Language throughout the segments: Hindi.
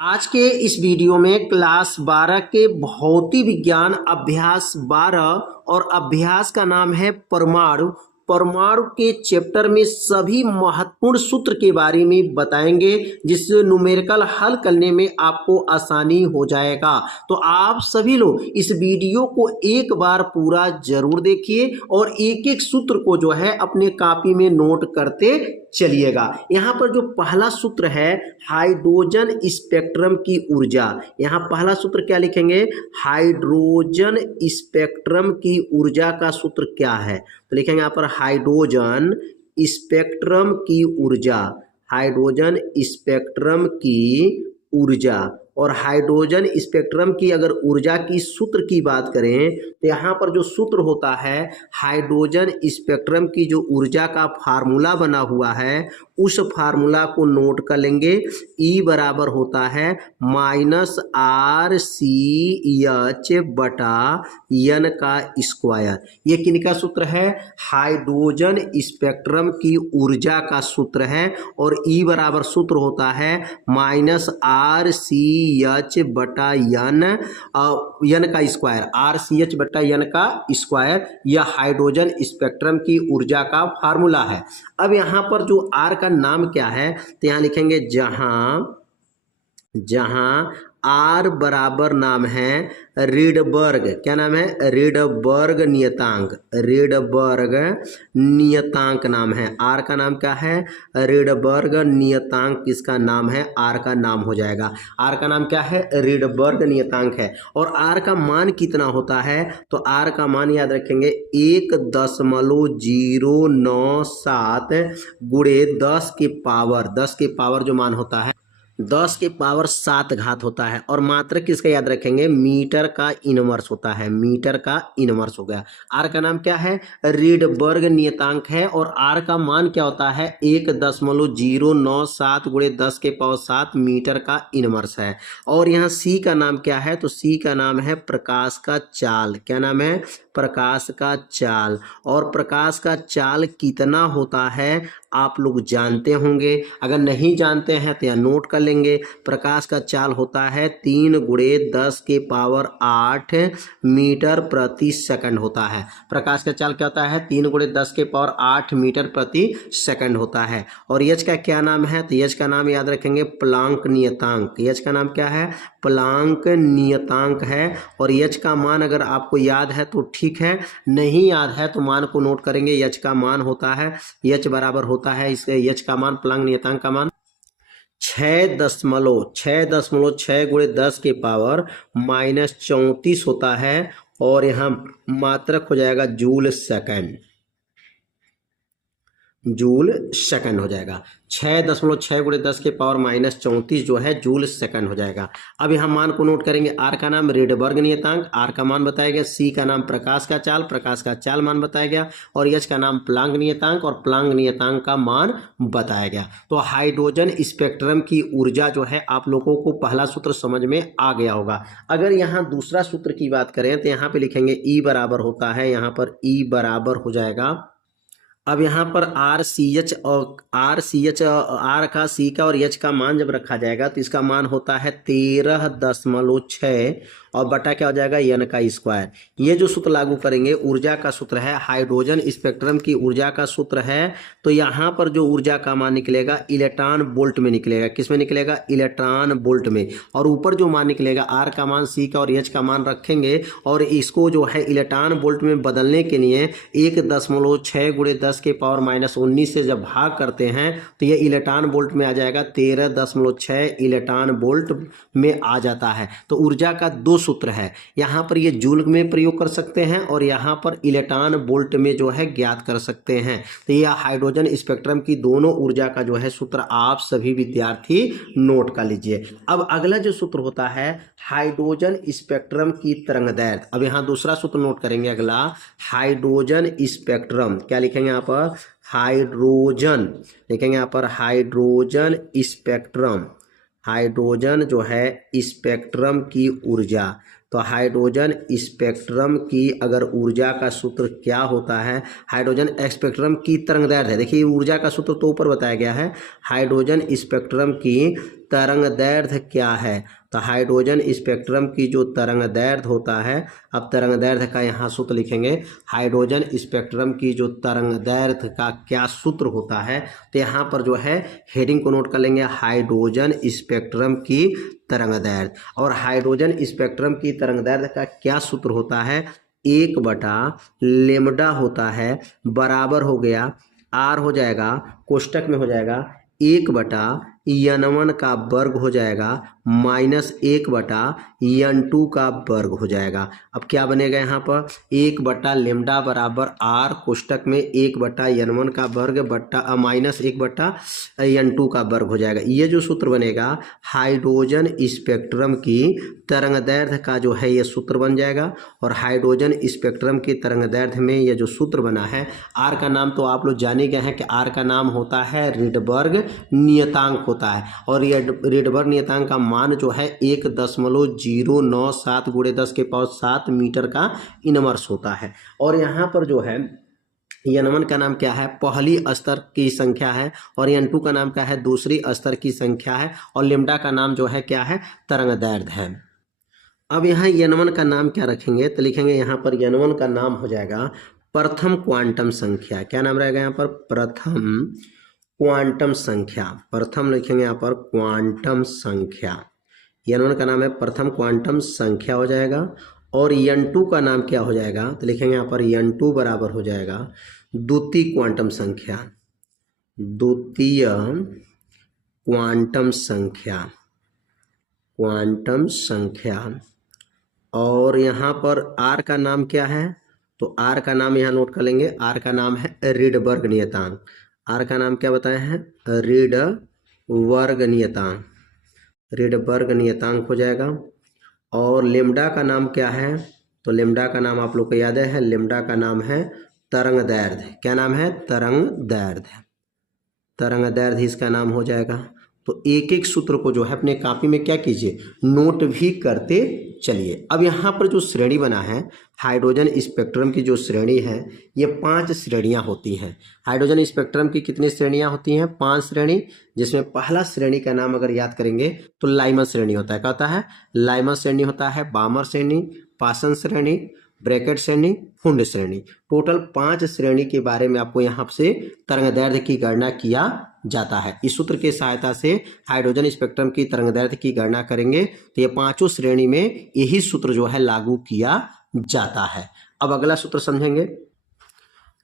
आज के इस वीडियो में क्लास 12 के भौतिक विज्ञान अभ्यास 12 और अभ्यास का नाम है परमाणु। परमाणु के चैप्टर में सभी महत्वपूर्ण सूत्र के बारे में बताएंगे, जिससे न्यूमेरिकल हल करने में आपको आसानी हो जाएगा। तो आप सभी लोग इस वीडियो को एक बार पूरा जरूर देखिए और एक एक सूत्र को जो है अपने कॉपी में नोट करते चलिएगा। यहाँ पर जो पहला सूत्र है हाइड्रोजन स्पेक्ट्रम की ऊर्जा, यहाँ पहला सूत्र क्या लिखेंगे? हाइड्रोजन स्पेक्ट्रम की ऊर्जा का सूत्र क्या है? तो लिखेंगे यहाँ पर हाइड्रोजन स्पेक्ट्रम की ऊर्जा, हाइड्रोजन स्पेक्ट्रम की ऊर्जा। और हाइड्रोजन स्पेक्ट्रम की अगर ऊर्जा की सूत्र की बात करें तो यहाँ पर जो सूत्र होता है हाइड्रोजन स्पेक्ट्रम की जो ऊर्जा का फार्मूला बना हुआ है उस फार्मूला को नोट कर लेंगे। E बराबर होता है -RCH बटा N का स्क्वायर। ये किनका सूत्र है? हाइड्रोजन स्पेक्ट्रम की ऊर्जा का सूत्र है। और E बराबर सूत्र होता है -RCH बटा N का स्क्वायर, RCH बटा N का स्क्वायर। यह हाइड्रोजन स्पेक्ट्रम की ऊर्जा का फार्मूला है। अब यहाँ पर जो R का नाम क्या है तो यहाँ लिखेंगे जहां R बराबर नाम है रीडबर्ग। क्या नाम है? रीडबर्ग नियतांक, रीडबर्ग नियतांक नाम है। R का नाम क्या है? रीडबर्ग नियतांक किसका नाम है? R का नाम हो जाएगा। R का नाम क्या है? रीडबर्ग नियतांक है। और R का मान कितना होता है? तो R का मान याद रखेंगे 1.097 गुणे 10 के पावर जो मान होता है 10 के पावर 7 घात होता है। और मात्रक किसका याद रखेंगे? मीटर का इनवर्स होता है, मीटर का इनवर्स हो गया। आर का नाम क्या है? रीडबर्ग नियतांक है। और आर का मान क्या होता है? 1.097 गुणे 10 के पावर 7 मीटर का इनवर्स है। और यहाँ सी का नाम क्या है? तो सी का नाम है प्रकाश का चाल। क्या नाम है? प्रकाश का चाल। और प्रकाश का चाल कितना होता है आप लोग जानते होंगे, अगर नहीं जानते हैं तो यह नोट कर लेंगे। प्रकाश का चाल होता है 3 गुणे 10 के पावर 8 मीटर प्रति सेकंड होता है। प्रकाश का चाल क्या होता है? 3 गुणे 10 के पावर 8 मीटर प्रति सेकंड होता है। और एच का क्या नाम है? तो एच का नाम याद रखेंगे प्लांक नियतांक। एच का नाम क्या है? प्लांक नियतांक है। और एच का मान अगर आपको याद है तो ठीक है, नहीं याद है तो मान को नोट करेंगे। एच का मान होता है, एच बराबर होता है, इसके एच का मान, प्लांक नियतांक का मान 6.6 गुणे 10 के पावर -34 होता है। और यहाँ मात्रक हो जाएगा जूल सेकंड, जूल सेकंड हो जाएगा। 6.6 गुणे 10 के पावर -34 जो है जूल सेकंड हो जाएगा। अब यहाँ मान को नोट करेंगे। आर का नाम रीडबर्ग नियतांक, आर का मान बताया गया। सी का नाम प्रकाश का चाल, प्रकाश का चाल मान बताया गया। और एच का नाम प्लांक नियतांक, और प्लांक नियतांक का मान बताया गया। तो हाइड्रोजन स्पेक्ट्रम की ऊर्जा जो है आप लोगों को पहला सूत्र समझ में आ गया होगा। अगर यहाँ दूसरा सूत्र की बात करें तो यहाँ पे लिखेंगे ई बराबर होता है, यहाँ पर ई बराबर हो जाएगा। अब यहाँ पर आर का, सी का और एच का मान जब रखा जाएगा तो इसका मान होता है 13.6 और बटा क्या हो जाएगा? एन का स्क्वायर। ये जो सूत्र लागू करेंगे ऊर्जा का सूत्र है, हाइड्रोजन स्पेक्ट्रम की ऊर्जा का सूत्र है। तो यहाँ पर जो ऊर्जा का मान निकलेगा इलेक्ट्रॉन वोल्ट में निकलेगा। किस में निकलेगा? इलेक्ट्रॉन वोल्ट में। और ऊपर जो मान निकलेगा आर का मान, सी का और एच का मान रखेंगे और इसको जो है इलेक्ट्रॉन वोल्ट में बदलने के लिए 1.6 गुणे 10 के पावर -19 से जब भाग करते हैं तो ये इलेक्ट्रॉन वोल्ट में आ जाएगा, 13.6 इलेक्ट्रॉन वोल्ट में आ जाता है। तो ऊर्जा का दो सूत्र है, यहाँ पर ये जूल में प्रयोग कर सकते हैं और यहाँ पर इलेक्ट्रॉन वोल्ट में जो है ज्ञात कर सकते हैं। तो यह हाइड्रोजन स्पेक्ट्रम की दोनों ऊर्जा का जो है सूत्र आप सभी विद्यार्थी नोट कर लीजिए। अब अगला जो सूत्र होता है हाइड्रोजन स्पेक्ट्रम की तरंगदैर्घ्य। अब यहाँ दूसरा सूत्र नोट करेंगे। अगला हाइड्रोजन स्पेक्ट्रम, क्या लिखेंगे यहाँ पर? हाइड्रोजन लिखेंगे यहाँ पर, हाइड्रोजन स्पेक्ट्रम, हाइड्रोजन जो है स्पेक्ट्रम की ऊर्जा। तो हाइड्रोजन स्पेक्ट्रम की अगर ऊर्जा का सूत्र क्या होता है, हाइड्रोजन स्पेक्ट्रम की तरंगदैर्घ्य है। देखिए ऊर्जा का सूत्र तो ऊपर बताया गया है, हाइड्रोजन स्पेक्ट्रम की तरंगदैर्घ्य क्या है। तो हाइड्रोजन स्पेक्ट्रम की जो तरंगदैर्घ्य होता है, अब तरंगदैर्घ्य का यहाँ सूत्र लिखेंगे। हाइड्रोजन स्पेक्ट्रम की जो तरंगदैर्घ्य का क्या सूत्र होता है, तो यहाँ पर जो है हेडिंग को नोट कर लेंगे, हाइड्रोजन स्पेक्ट्रम की तरंगदैर्घ्य। और हाइड्रोजन स्पेक्ट्रम की तरंगदैर्घ्य का क्या सूत्र होता है, 1/लेम्डा होता है, बराबर हो गया आर हो जाएगा, कोष्टक में हो जाएगा 1/n1 का वर्ग हो जाएगा माइनस 1/n2 का वर्ग हो जाएगा। अब क्या बनेगा यहाँ पर, 1/लेम्डा बराबर आर, कोष्टक में 1/n1 का वर्ग बट्टा माइनस 1/n2 का वर्ग हो जाएगा। ये जो सूत्र बनेगा हाइड्रोजन स्पेक्ट्रम की तरंगदैर्घ्य का जो है ये सूत्र बन जाएगा। और हाइड्रोजन स्पेक्ट्रम की तरंगदैर्घ्य में ये जो सूत्र बना है, आर का नाम तो आप लोग जान ही गए हैं कि आर का नाम होता है रिडबर्ग नियतांक होता है। और ये रिडबर्ग नियतांक का मान जो है 1.097 × 10⁻7 मीटर का इनवर्स होता है। और यहाँ पर जो है n1 का नाम क्या है, पहली स्तर की संख्या है, और n2 का नाम क्या है, दूसरी स्तर की संख्या है, और लेम्डा का नाम जो है क्या है, तरंगदैर्घ्य है। अब यहाँ n1 का नाम क्या रखेंगे, तो लिखेंगे यहाँ पर n1 का नाम हो जाएगा प्रथम क्वांटम संख्या। क्या नाम रहेगा यहाँ पर, प्रथम क्वांटम संख्या। प्रथम लिखेंगे यहाँ पर क्वांटम संख्या, n1 का नाम है प्रथम क्वांटम संख्या हो जाएगा। और n2 का नाम क्या हो जाएगा, तो लिखेंगे यहाँ पर n2 बराबर हो जाएगा द्वितीय क्वांटम संख्या, द्वितीय क्वांटम संख्या, क्वांटम संख्या। और यहाँ पर r का नाम क्या है, तो r का नाम यहाँ नोट कर लेंगे, r का नाम है रिडबर्ग नियतांक। r का नाम क्या बताया है, रिडबर्ग नियतांक, रिडबर्ग नियतांक हो जाएगा। और लेम्डा का नाम क्या है, तो लेम्डा का नाम आप लोग को याद है, लेम्डा का नाम है तरंगदैर्घ्य। क्या नाम है, तरंगदैर्घ्य, तरंगदैर्घ्य इसका नाम हो जाएगा। तो एक एक सूत्र को जो है अपने कॉपी में क्या कीजिए, नोट भी करते चलिए। अब यहाँ पर जो श्रेणी बना है, हाइड्रोजन स्पेक्ट्रम की जो श्रेणी है, ये 5 श्रेणियाँ होती हैं। हाइड्रोजन स्पेक्ट्रम की कितनी श्रेणियाँ होती हैं, 5 श्रेणी, जिसमें पहला श्रेणी का नाम अगर याद करेंगे तो लाइमर श्रेणी होता है। क्या होता है, लाइमर श्रेणी होता है, बामर श्रेणी, पासन श्रेणी, ब्रैकेट श्रेणी, फुंड श्रेणी। टोटल 5 श्रेणी के बारे में आपको यहाँ से तरंगदैर्घ्य की गणना किया जाता है। इस सूत्र की सहायता से हाइड्रोजन स्पेक्ट्रम की तरंगदैर्घ्य की गणना करेंगे तो ये 5 श्रेणी में यही सूत्र जो है लागू किया जाता है। अब अगला सूत्र समझेंगे,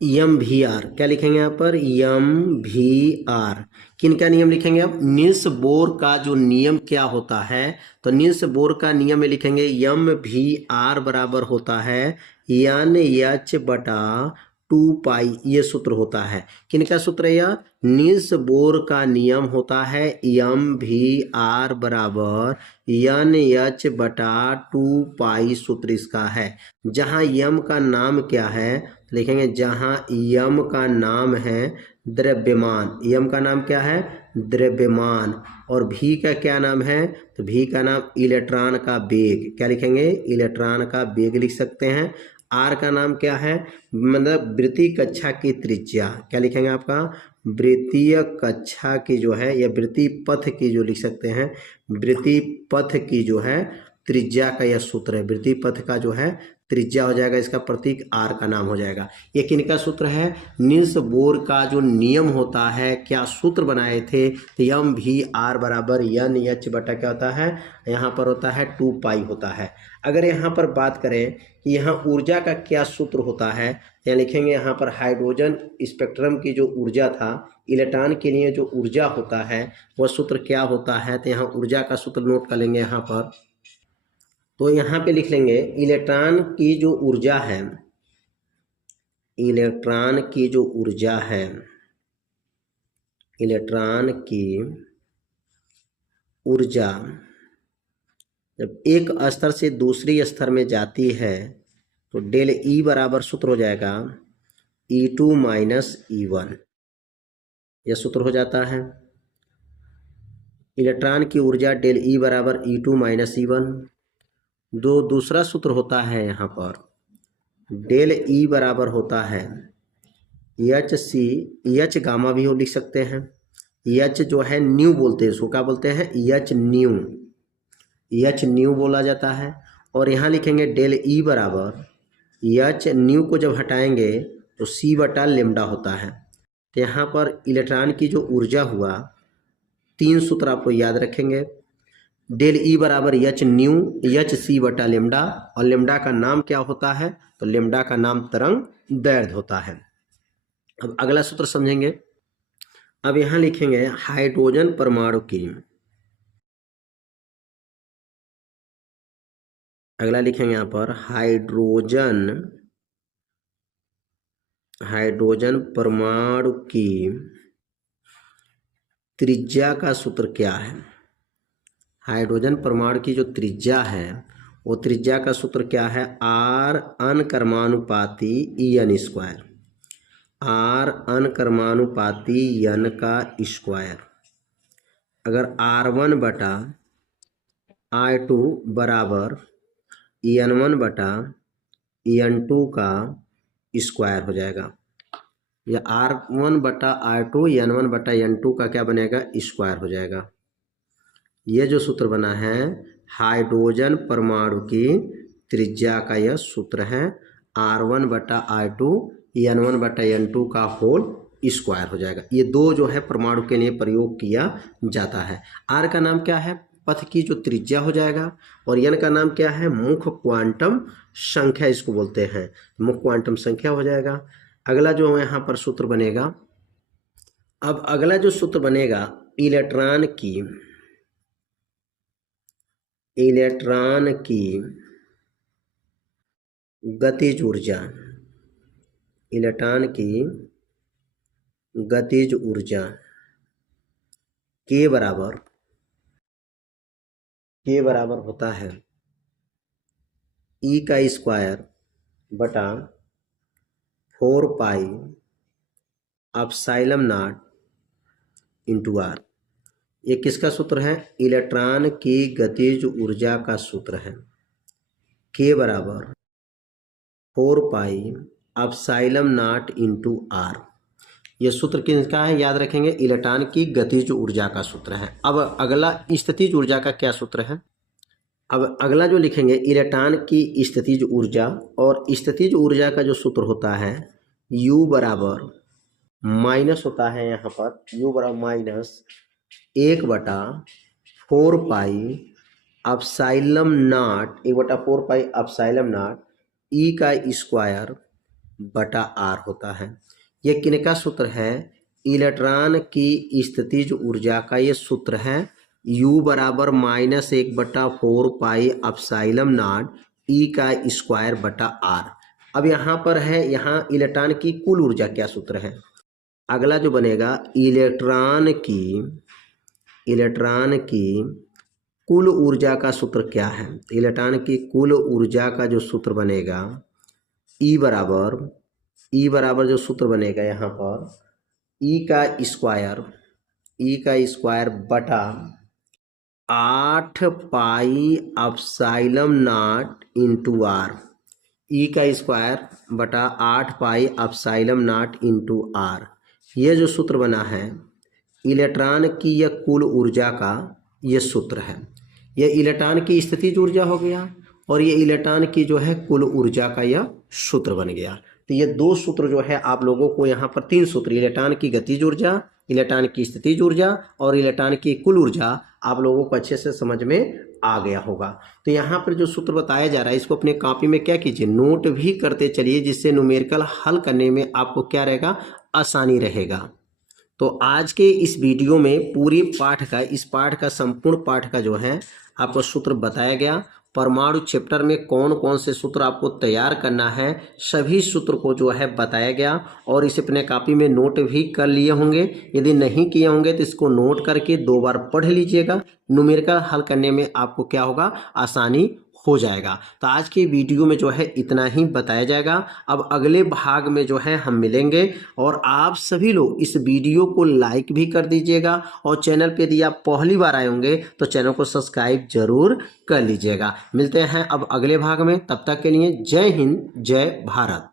एम वी आर। क्या लिखेंगे यहाँ पर, एम वी आर। किन का नियम लिखेंगे, अब निल्स बोर का जो नियम क्या होता है, तो निल्स बोर का नियम में लिखेंगे एम वी आर बराबर होता है NH/2π, ये सूत्र होता है। किनका सूत्र है यह, निल्स बोर का नियम होता है एम वी आर बराबर NH/2π, सूत्र इसका है। जहाँ यम का नाम क्या है, लिखेंगे जहाँ यम का नाम है द्रव्यमान, यम का नाम क्या है, द्रव्यमान। और भी का क्या नाम है, तो भी का नाम इलेक्ट्रॉन का वेग। क्या लिखेंगे, इलेक्ट्रॉन का वेग लिख सकते हैं। आर का नाम क्या है, मतलब वृत्तीय कक्षा की त्रिज्या। क्या लिखेंगे आपका, वृत्तीय कक्षा की जो है, या वृत्तीय पथ की जो लिख सकते हैं, वृत्तीय पथ की जो है त्रिज्या का यह सूत्र है। वृत्तीय पथ का जो है त्रिज्या हो जाएगा, इसका प्रतीक आर का नाम हो जाएगा। ये किनका सूत्र है, निल्स बोर का जो नियम होता है, क्या सूत्र बनाए थे, तो एम वी आर बराबर NH बटा क्या होता है, यहाँ पर होता है 2π होता है। अगर यहाँ पर बात करें कि यहाँ ऊर्जा का क्या सूत्र होता है, यहाँ लिखेंगे यहाँ पर हाइड्रोजन स्पेक्ट्रम की जो ऊर्जा था, इलेक्ट्रॉन के लिए जो ऊर्जा होता है वह सूत्र क्या होता है, तो यहाँ ऊर्जा का सूत्र नोट कर लेंगे यहाँ पर। तो यहाँ पे लिख लेंगे इलेक्ट्रॉन की जो ऊर्जा है, इलेक्ट्रॉन की जो ऊर्जा है, इलेक्ट्रॉन की ऊर्जा जब एक स्तर से दूसरी स्तर में जाती है तो डेल ई बराबर सूत्र हो जाएगा E2 - E1, यह सूत्र हो जाता है। इलेक्ट्रॉन की ऊर्जा डेल ई बराबर E2 - E1। दूसरा सूत्र होता है यहाँ पर डेल ई बराबर होता है एच सी, एच गामा भी हो लिख सकते हैं, एच जो है न्यू बोलते हैं इसको, क्या बोलते हैं, एच न्यू, एच न्यू बोला जाता है। और यहाँ लिखेंगे डेल ई बराबर एच न्यू को जब हटाएंगे तो सी बटा लेमडा होता है। तो यहाँ पर इलेक्ट्रॉन की जो ऊर्जा हुआ, 3 सूत्र आपको याद रखेंगे, डेल ई बराबर एच न्यू, एच सी बटा लेमडा, और लेमडा का नाम क्या होता है, तो लेमडा का नाम तरंग दैर्ध्य होता है। अब अगला सूत्र समझेंगे। अब यहाँ लिखेंगे हाइड्रोजन परमाणु की, अगला लिखेंगे यहाँ पर हाइड्रोजन परमाणु की त्रिज्या का सूत्र क्या है। हाइड्रोजन परमाणु की जो त्रिज्या है वो त्रिज्या का सूत्र क्या है, आर अनकर्मानुपाती एन स्क्वायर, आर अनकर्मानुपाती एन का स्क्वायर। अगर R1 बटा I2 बराबर EN1 बटा EN2 का स्क्वायर हो जाएगा, या R1 बटा I2 EN1 बटा EN2 का क्या बनेगा, स्क्वायर हो जाएगा। ये जो सूत्र बना है हाइड्रोजन परमाणु की त्रिज्या का यह सूत्र है, R1 बटा I2 EN1 बटा EN2 का होल स्क्वायर हो जाएगा। ये दो जो है परमाणु के लिए प्रयोग किया जाता है। R का नाम क्या है, पथ की जो त्रिज्या हो जाएगा, और N का नाम क्या है, मुख्य क्वांटम संख्या इसको बोलते हैं, मुख्य क्वांटम संख्या हो जाएगा। अगला जो यहाँ पर सूत्र बनेगा, अब अगला जो सूत्र बनेगा इलेक्ट्रॉन की गतिज ऊर्जा, इलेक्ट्रॉन की गतिज ऊर्जा के बराबर होता है ई का स्क्वायर बटा 4 pi epsilon not into R. ये किसका सूत्र है, इलेक्ट्रॉन की गतिज ऊर्जा का सूत्र है, के बराबर 4 pi epsilon not into R. ये सूत्र किसका है, याद रखेंगे, इलेक्ट्रॉन की गतिज ऊर्जा का सूत्र है। अब अगला स्थितिज ऊर्जा का क्या सूत्र है। अब अगला जो लिखेंगे इलेक्ट्रॉन की स्थितिज ऊर्जा, और स्थितिज ऊर्जा का जो सूत्र होता है U बराबर माइनस होता है, यहाँ पर U बराबर माइनस 1 बटा 4 पाई एप्सिलॉन नॉट, 1 बटा 4 पाई एप्सिलॉन नॉट ई का स्क्वायर बटा आर होता है। ये किनका सूत्र है, इलेक्ट्रॉन की स्थितिज ऊर्जा का ये सूत्र है, U बराबर माइनस 1 बटा 4 पाई एप्सिलॉन नॉट ई का स्क्वायर बटा आर। अब यहाँ पर है, यहाँ इलेक्ट्रॉन की कुल ऊर्जा क्या सूत्र है। अगला जो बनेगा इलेक्ट्रॉन की कुल ऊर्जा का सूत्र क्या है। इलेक्ट्रॉन की कुल ऊर्जा का जो सूत्र बनेगा ई बराबर जो सूत्र बनेगा यहाँ पर ई का स्क्वायर बटा 8 pi epsilon not into R, e का स्क्वायर बटा 8 pi epsilon not into R. ये जो सूत्र बना है इलेक्ट्रॉन की यह कुल ऊर्जा का ये सूत्र है। यह इलेक्ट्रॉन की स्थितिज ऊर्जा हो गया, और ये इलेक्ट्रॉन की जो है कुल ऊर्जा का यह सूत्र बन गया। तो ये दो सूत्र जो है आप लोगों को यहाँ पर 3 सूत्र, इलेक्ट्रॉन की गतिज ऊर्जा, इलेक्ट्रॉन की स्थितिज ऊर्जा और इलेक्ट्रॉन की कुल ऊर्जा, आप लोगों को अच्छे से समझ में आ गया होगा। तो यहाँ पर जो सूत्र बताया जा रहा है इसको अपने कॉपी में क्या कीजिए, नोट भी करते चलिए, जिससे न्यूमेरिकल हल करने में आपको क्या रहेगा, आसानी रहेगा। तो आज के इस वीडियो में पूरी इस पाठ का संपूर्ण पाठ का जो है आपको सूत्र बताया गया। परमाणु चैप्टर में कौन कौन से सूत्र आपको तैयार करना है, सभी सूत्र को जो है बताया गया, और इसे अपने कॉपी में नोट भी कर लिए होंगे। यदि नहीं किए होंगे तो इसको नोट करके 2 बार पढ़ लीजिएगा। न्यूमेरिकल हल करने में आपको क्या होगा, आसानी हो जाएगा। तो आज की वीडियो में जो है इतना ही बताया जाएगा। अब अगले भाग में जो है हम मिलेंगे, और आप सभी लोग इस वीडियो को लाइक भी कर दीजिएगा, और चैनल पे यदि आप पहली बार आए होंगे तो चैनल को सब्सक्राइब जरूर कर लीजिएगा। मिलते हैं अब अगले भाग में, तब तक के लिए जय हिंद, जय भारत।